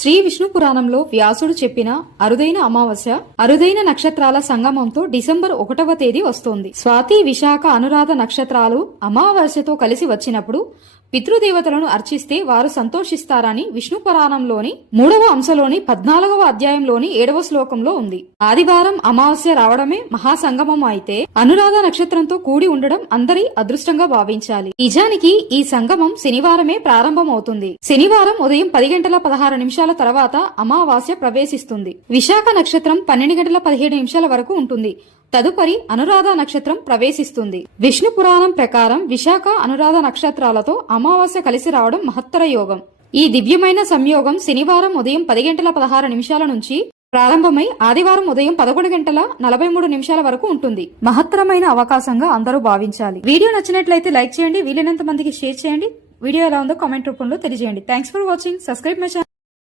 శ్రీ విష్ణు పురాణంలో వ్యాసుడు చెప్పిన అరుదైన అమావాస్య అరుదైన నక్షత్రాల సంగమంతో డిసెంబర్ 1వ తేదీ వస్తోంది. స్వాతి, విశాఖ, అనురాధ నక్షత్రాలు అమావాస్యతో కలిసి వచ్చినప్పుడు పితృదేవతలను అర్చిస్తే వారు సంతోషిస్తారని విష్ణు పురాణంలోని 3వ అంశంలోని 14వ అధ్యాయంలోని 7వ శ్లోకంలో ఉంది. ఆదివారం అమావాస్య రావడమే మహాసంగమం అయితే అనురాధ నక్షత్రంతో కూడి ఉండడం అందరి అదృష్టంగా భావించాలి. నిజానికి ఈ సంగమం శనివారమే ప్రారంభమవుతుంది. శనివారం ఉదయం 10:16 తర్వాత అమావాస్య ప్రవేశిస్తుంది. విశాఖ నక్షత్రం 12:17 వరకు ఉంటుంది. తదుపరి అనురాధ నక్షత్రం ప్రవేశిస్తుంది. విష్ణు పురాణం ప్రకారం విశాఖ, అనురాధ నక్షత్రాలతో అమావాస్య కలిసి రావడం మహత్తర యోగం. ఈ దివ్యమైన సంయోగం శనివారం ఉదయం 10:16 నుంచి ప్రారంభమై ఆదివారం ఉదయం 11:43 వరకు ఉంటుంది. మహత్తరమైన అవకాశంగా అందరూ భావించాలి. వీడియో నచ్చినట్లయితే లైక్ చేయండి, వీలైనంత మందికి షేర్ చేయండి. వీడియో ఎలా ఉందో కామెంట్ రూపంలో తెలియజేయండి. Thanks for watching. Subscribe my channel.